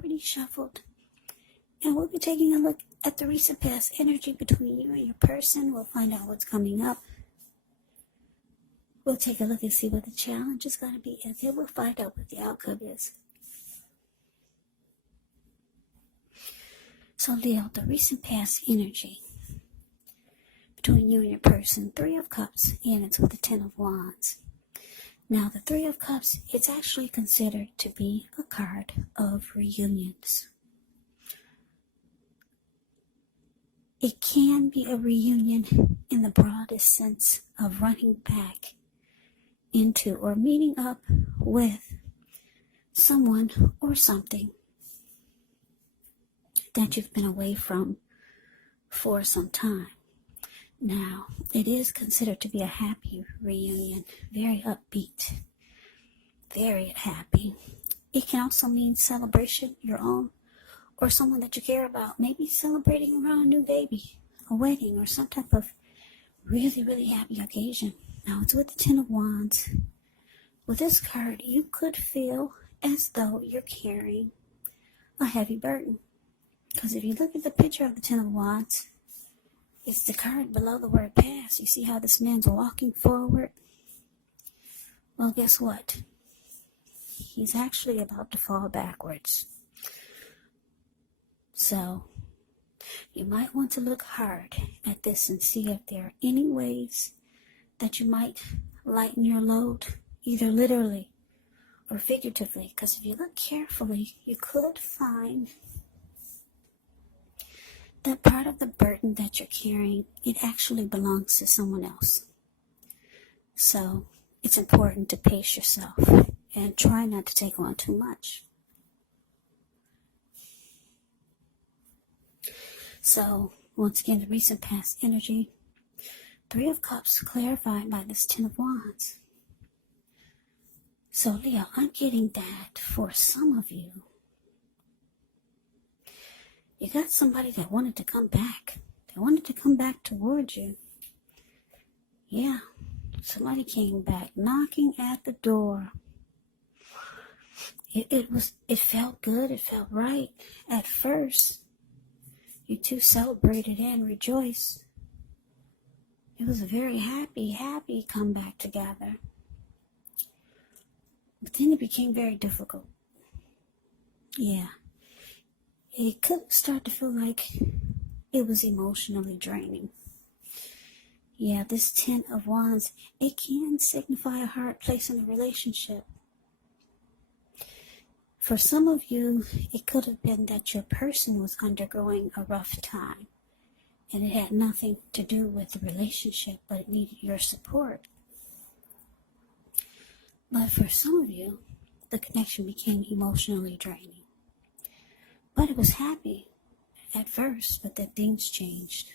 already shuffled. And we'll be taking a look at the recent past energy between you and your person. We'll find out what's coming up. We'll take a look and see what the challenge is going to be, and then we'll find out what the outcome is. So Leo, the recent past energy between you and your person, 3 of Cups, and it's with the 10 of Wands. Now, the 3 of Cups, it's actually considered to be a card of reunions. It can be a reunion in the broadest sense of running back into or meeting up with someone or something that you've been away from for some time. Now, it is considered to be a happy reunion, very upbeat, very happy. It can also mean celebration, your own, or someone that you care about, maybe celebrating around a new baby, a wedding, or some type of really, really happy occasion. Now, it's with the 10 of Wands. With this card, you could feel as though you're carrying a heavy burden. Because if you look at the picture of the 10 of Wands, it's the card below the word past. You see how this man's walking forward? Well, guess what? He's actually about to fall backwards. So, you might want to look hard at this and see if there are any ways that you might lighten your load, either literally or figuratively. Because if you look carefully, you could find that part of the burden that you're carrying, it actually belongs to someone else. So, it's important to pace yourself and try not to take on too much. So, once again, the recent past energy, 3 of Cups clarified by this 10 of Wands. So, Leo, I'm getting that for some of you, you got somebody that wanted to come back. They wanted to come back towards you. Yeah, somebody came back, knocking at the door. It felt good. It felt right at first. You two celebrated and rejoiced. It was a very happy comeback together. But then it became very difficult. Yeah. It could start to feel like it was emotionally draining. Yeah, this 10 of Wands, it can signify a hard place in a relationship. For some of you, it could have been that your person was undergoing a rough time, and it had nothing to do with the relationship, but it needed your support. But for some of you, the connection became emotionally draining. But it was happy at first, but then things changed.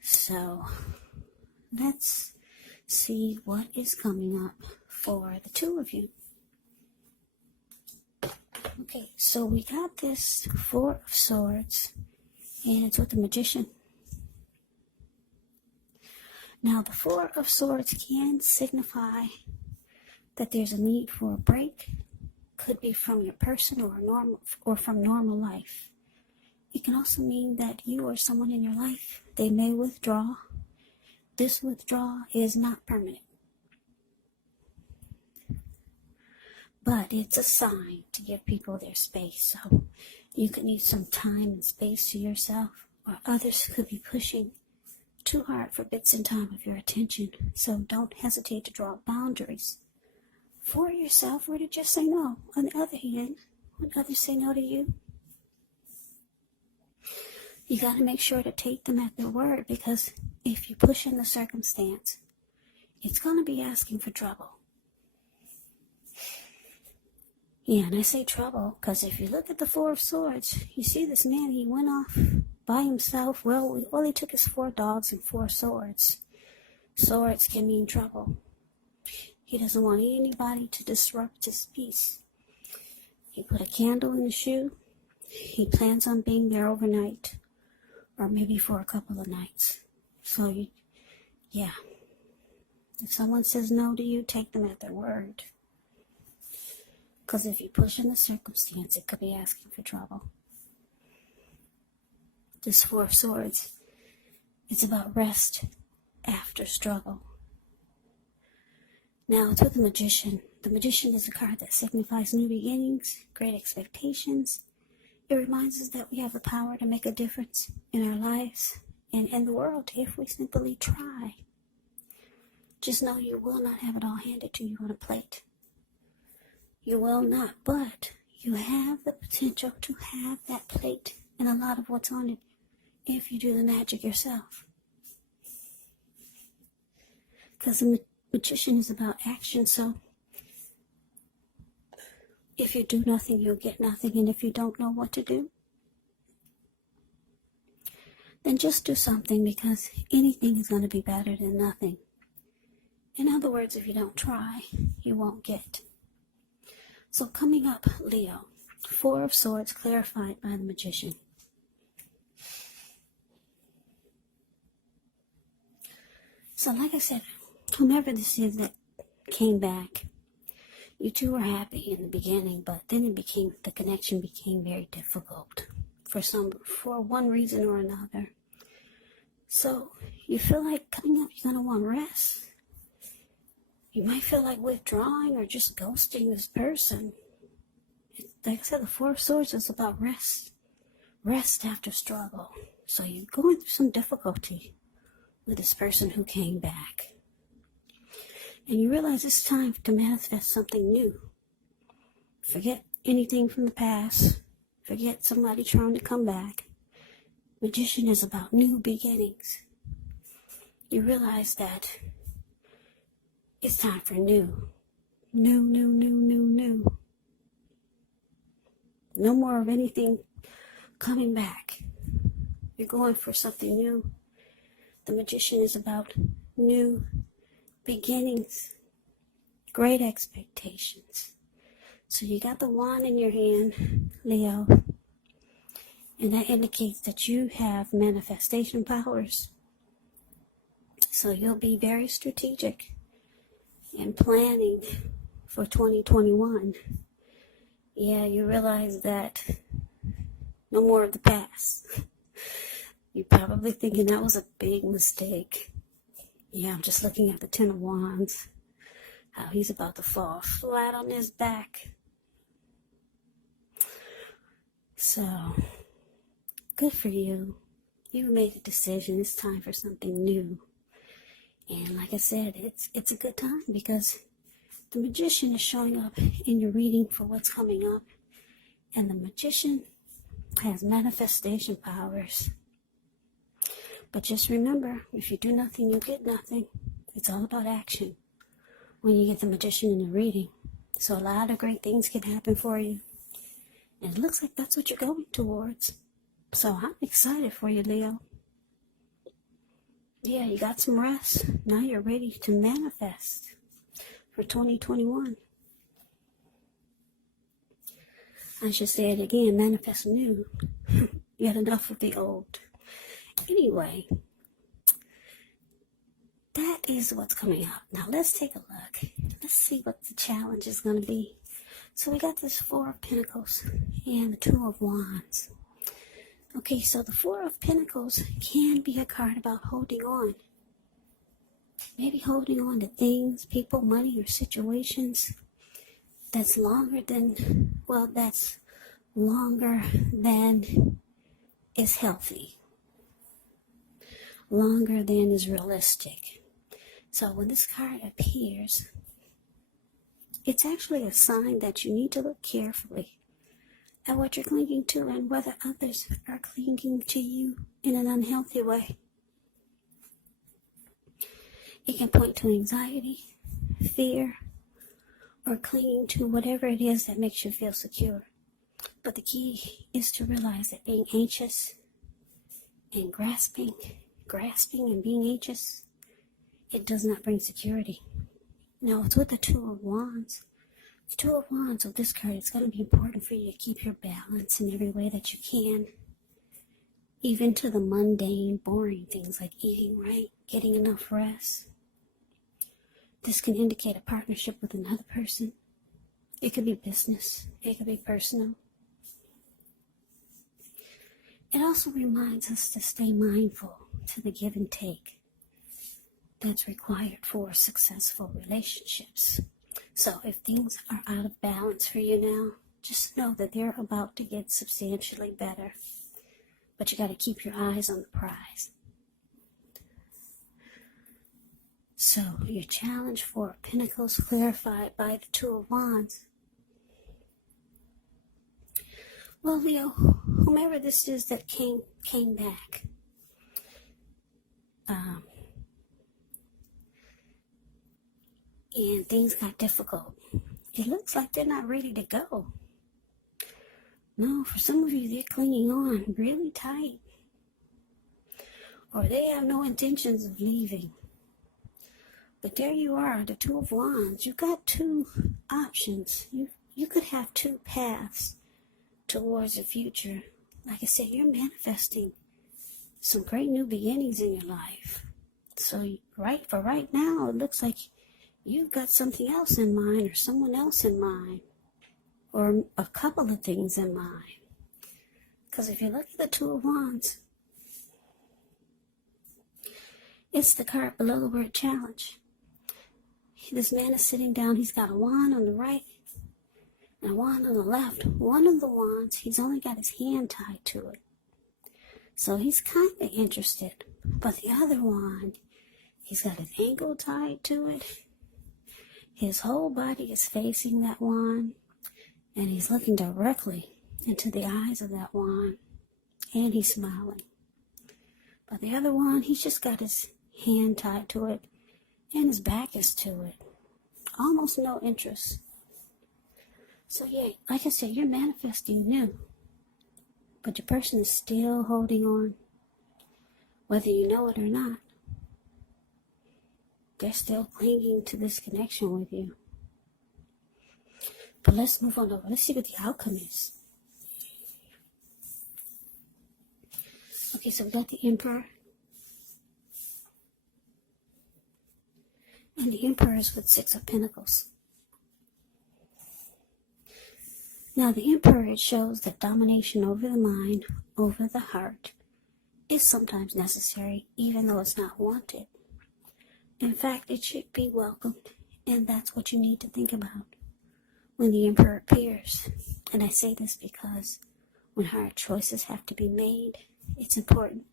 So, let's see what is coming up for the 2 of you. Okay, so we got this 4 of Swords, and it's with the Magician. Now, the 4 of Swords can signify that there's a need for a break. Could be from your person or from normal life. It can also mean that you or someone in your life, they may withdraw. This withdrawal is not permanent, but it's a sign to give people their space. So you could need some time and space to yourself, or others could be pushing too hard for bits and time of your attention. So don't hesitate to draw boundaries for yourself, or to just say no. On the other hand, when others say no to you, you got to make sure to take them at their word, because if you push in the circumstance, it's going to be asking for trouble. Yeah, and I say trouble because if you look at the 4 of Swords, you see this man, he went off by himself. Well, all he took is 4 dogs and 4 swords. Swords can mean trouble. He doesn't want anybody to disrupt his peace. He put a candle in the shoe. He plans on being there overnight, or maybe for a couple of nights. So, yeah. If someone says no to you, take them at their word. Because if you push in the circumstance, it could be asking for trouble. This Four of Swords, it's about rest after struggle. Now, to the Magician. The Magician is a card that signifies new beginnings, great expectations. It reminds us that we have the power to make a difference in our lives and in the world if we simply try. Just know you will not have it all handed to you on a plate. You will not, but you have the potential to have that plate and a lot of what's on it if you do the magic yourself. Because the Magician is about action, so if you do nothing, you'll get nothing, and if you don't know what to do, then just do something, because anything is going to be better than nothing. In other words, if you don't try, you won't get. So coming up, Leo, Four of Swords clarified by the Magician. So like I said, whomever this is that came back, you two were happy in the beginning, but then the connection became very difficult for one reason or another. So you feel like coming up, you're going to want rest. You might feel like withdrawing or just ghosting this person. Like I said, the Four of Swords is about rest after struggle. So you're going through some difficulty with this person who came back. And you realize it's time to manifest something new. Forget anything from the past. Forget somebody trying to come back. Magician is about new beginnings. You realize that it's time for new. New. No more of anything coming back. You're going for something new. The Magician is about new beginnings, great expectations. So you got the wand in your hand, Leo, and that indicates that you have manifestation powers. So you'll be very strategic in planning for 2021. Yeah, you realize that no more of the past. You're probably thinking that was a big mistake. Yeah, I'm just looking at the Ten of Wands. How he's about to fall flat on his back. So, good for you. You made a decision. It's time for something new. And like I said, it's a good time because the Magician is showing up in your reading for what's coming up. And the Magician has manifestation powers. But just remember, if you do nothing, you get nothing. It's all about action when you get the Magician in the reading. So a lot of great things can happen for you. And it looks like that's what you're going towards. So I'm excited for you, Leo. Yeah, you got some rest. Now you're ready to manifest for 2021. I should say it again, manifest new. You had enough of the old. Anyway, that is what's coming up. Now let's take a look. Let's see what the challenge is going to be. So we got this Four of Pentacles and the Two of Wands. Okay, so the Four of Pentacles can be a card about holding on. Maybe holding on to things, people, money, or situations that's longer than is healthy. Longer than is realistic. So when this card appears, it's actually a sign that you need to look carefully at what you're clinging to and whether others are clinging to you in an unhealthy way. It can point to anxiety, fear, or clinging to whatever it is that makes you feel secure. But the key is to realize that being anxious and grasping and being anxious, it does not bring security. Now, it's with the Two of Wands. The Two of Wands with this card, it's going to be important for you to keep your balance in every way that you can. Even to the mundane, boring things like eating right, getting enough rest. This can indicate a partnership with another person, It could be business. It could be personal. It also reminds us to stay mindful to the give and take that's required for successful relationships. So if things are out of balance for you now, just know that they're about to get substantially better. But you got to keep your eyes on the prize. So your challenge for Pentacles clarified by the Two of Wands. Well, Leo, whomever this is that came back, and things got difficult. It looks like they're not ready to go. No, for some of you, they're clinging on really tight. Or they have no intentions of leaving. But there you are, the Two of Wands. You've got two options. You could have two paths towards the future. Like I said, you're manifesting some great new beginnings in your life. So for right now, it looks like you've got something else in mind or someone else in mind. Or a couple of things in mind. Because if you look at the Two of Wands, it's the card below the word challenge. This man is sitting down. He's got a wand on the right and a wand on the left. One of the wands, he's only got his hand tied to it. So he's kind of interested. But the other wand, he's got his ankle tied to it. His whole body is facing that wand. And he's looking directly into the eyes of that wand. And he's smiling. But the other one, he's just got his hand tied to it. And his back is to it. Almost no interest. So yeah, like I said, you're manifesting new. But your person is still holding on. Whether you know it or not. They're still clinging to this connection with you. But let's move on over. Let's see what the outcome is. Okay, so we got the Emperor. And the Emperor is with Six of Pentacles. Now the Emperor, it shows that domination over the mind, over the heart, is sometimes necessary, even though it's not wanted. In fact, it should be welcomed, and that's what you need to think about when the Emperor appears. And I say this because when hard choices have to be made, it's important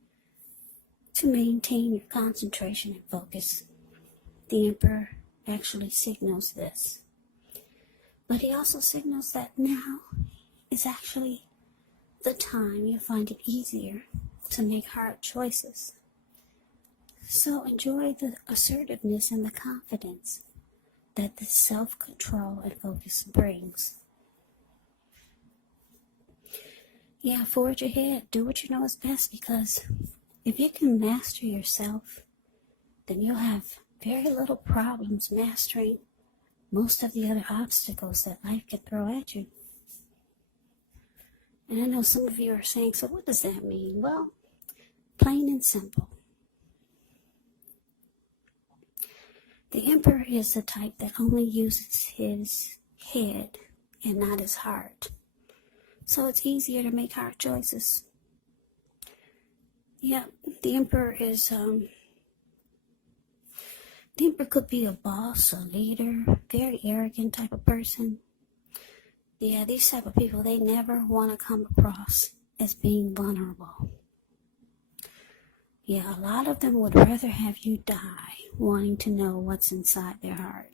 to maintain your concentration and focus. The Emperor actually signals this. But he also signals that now is actually the time you find it easier to make hard choices. So enjoy the assertiveness and the confidence that the self-control and focus brings. Yeah, forge ahead. Do what you know is best, because if you can master yourself, then you'll have very little problems mastering most of the other obstacles that life can throw at you. And I know some of you are saying, so what does that mean? Well, plain and simple. The Emperor is the type that only uses his head and not his heart. So it's easier to make hard choices. Yeah, the Emperor is, the Emperor could be a boss, a leader, very arrogant type of person. Yeah, these type of people, they never want to come across as being vulnerable. Yeah, a lot of them would rather have you die wanting to know what's inside their heart.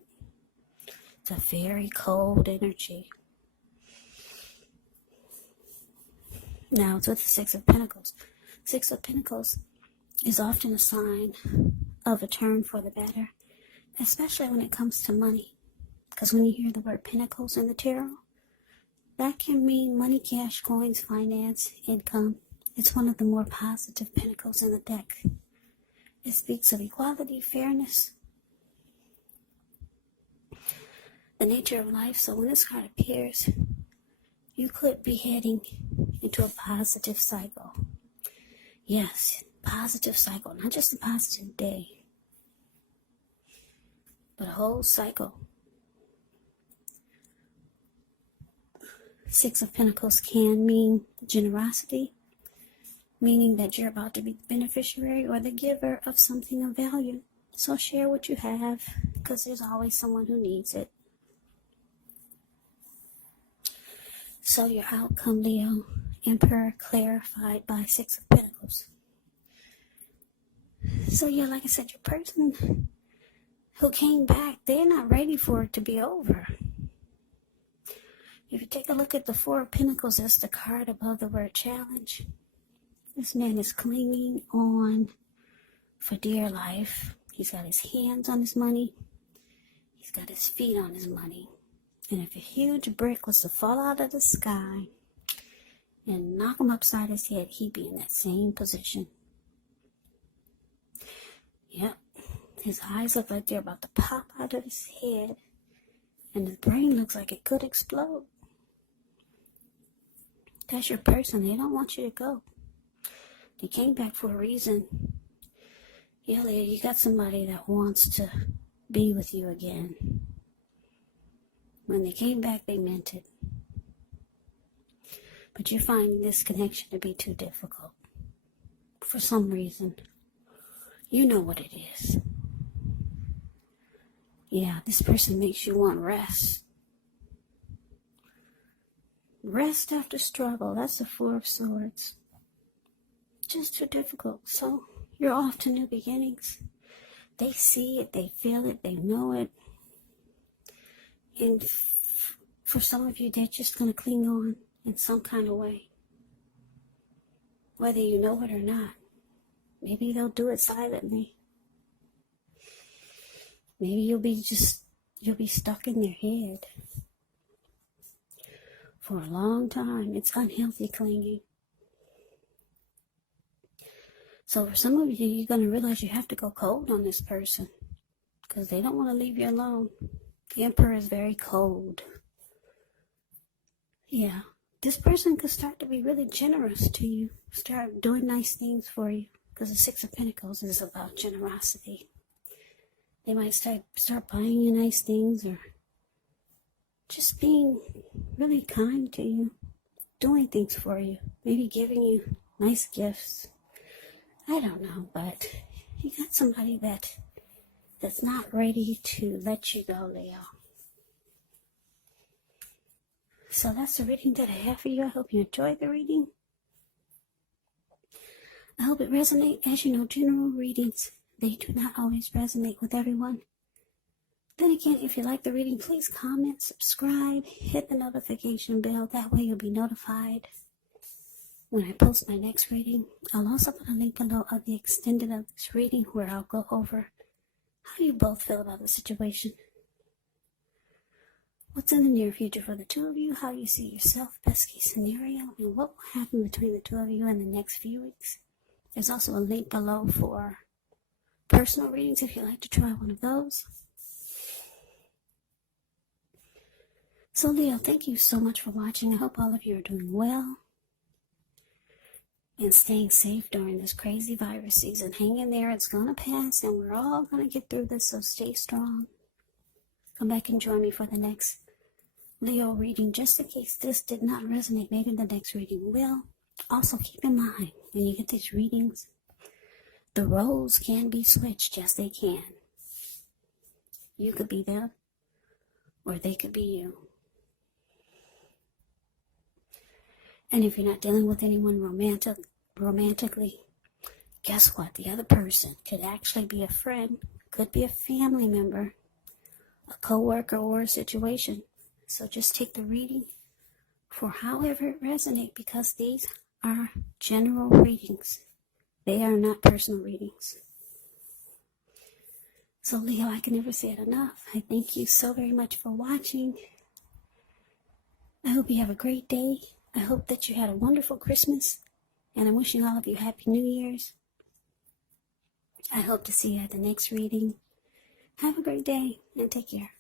It's a very cold energy. Now, it's with the Six of Pentacles. Six of Pentacles is often a sign of a turn for the better, especially when it comes to money. Because when you hear the word Pentacles in the tarot, that can mean money, cash, coins, finance, income. It's one of the more positive pentacles in the deck. It speaks of equality, fairness, the nature of life. So when this card appears, you could be heading into a positive cycle. Yes, positive cycle. Not just a positive day, but a whole cycle Six of Pentacles can mean generosity, meaning that you're about to be the beneficiary or the giver of something of value. So share what you have, because there's always someone who needs it. So your outcome, Leo, Emperor clarified by Six of Pentacles. So yeah, like I said, your person who came back, they're not ready for it to be over. If you take a look at the Four of Pentacles, that's the card above the word challenge. This man is clinging on for dear life. He's got his hands on his money. He's got his feet on his money. And if a huge brick was to fall out of the sky and knock him upside his head, he'd be in that same position. Yep. His eyes look like they're about to pop out of his head. And his brain looks like it could explode. That's your person. They don't want you to go. They came back for a reason. Yeah, Leo, you got somebody that wants to be with you again. When they came back, they meant it. But you're finding this connection to be too difficult. For some reason. You know what it is. Yeah, this person makes you want rest. Rest after struggle. That's the Four of Swords. Just too difficult. So you're off to new beginnings. They see it, they feel it, they know it. And for some of you, they're just going to cling on in some kind of way. Whether you know it or not. Maybe they'll do it silently. Maybe you'll be stuck in their head for a long time. It's unhealthy clinging. So for some of you, you're going to realize you have to go cold on this person because they don't want to leave you alone. The Emperor is very cold. Yeah, this person could start to be really generous to you, start doing nice things for you, because the Six of Pentacles is about generosity. They might start buying you nice things or just being really kind to you, doing things for you, maybe giving you nice gifts. I don't know, but you got somebody that's not ready to let you go, Leo. So that's the reading that I have for you. I hope you enjoyed the reading. I hope it resonates. As you know, general readings, they do not always resonate with everyone. Then again, if you like the reading, please comment, subscribe, hit the notification bell. That way you'll be notified when I post my next reading. I'll also put a link below of the extended of this reading where I'll go over how you both feel about the situation. What's in the near future for the two of you, how you see yourself, best case scenario, and what will happen between the two of you in the next few weeks. There's also a link below for personal readings if you'd like to try one of those. So Leo, thank you so much for watching. I hope all of you are doing well and staying safe during this crazy virus season. Hang in there, it's going to pass, and we're all going to get through this, so stay strong. Come back and join me for the next Leo reading, just in case this did not resonate. Maybe the next reading will. Also, keep in mind, when you get these readings, the roles can be switched. Yes, they can. You could be them, or they could be you. And if you're not dealing with anyone romantically, guess what? The other person could actually be a friend, could be a family member, a co-worker, or a situation. So just take the reading for however it resonates, because these are general readings. They are not personal readings. So Leo, I can never say it enough. I thank you so very much for watching. I hope you have a great day. I hope that you had a wonderful Christmas. And I'm wishing all of you Happy New Year's. I hope to see you at the next reading. Have a great day and take care.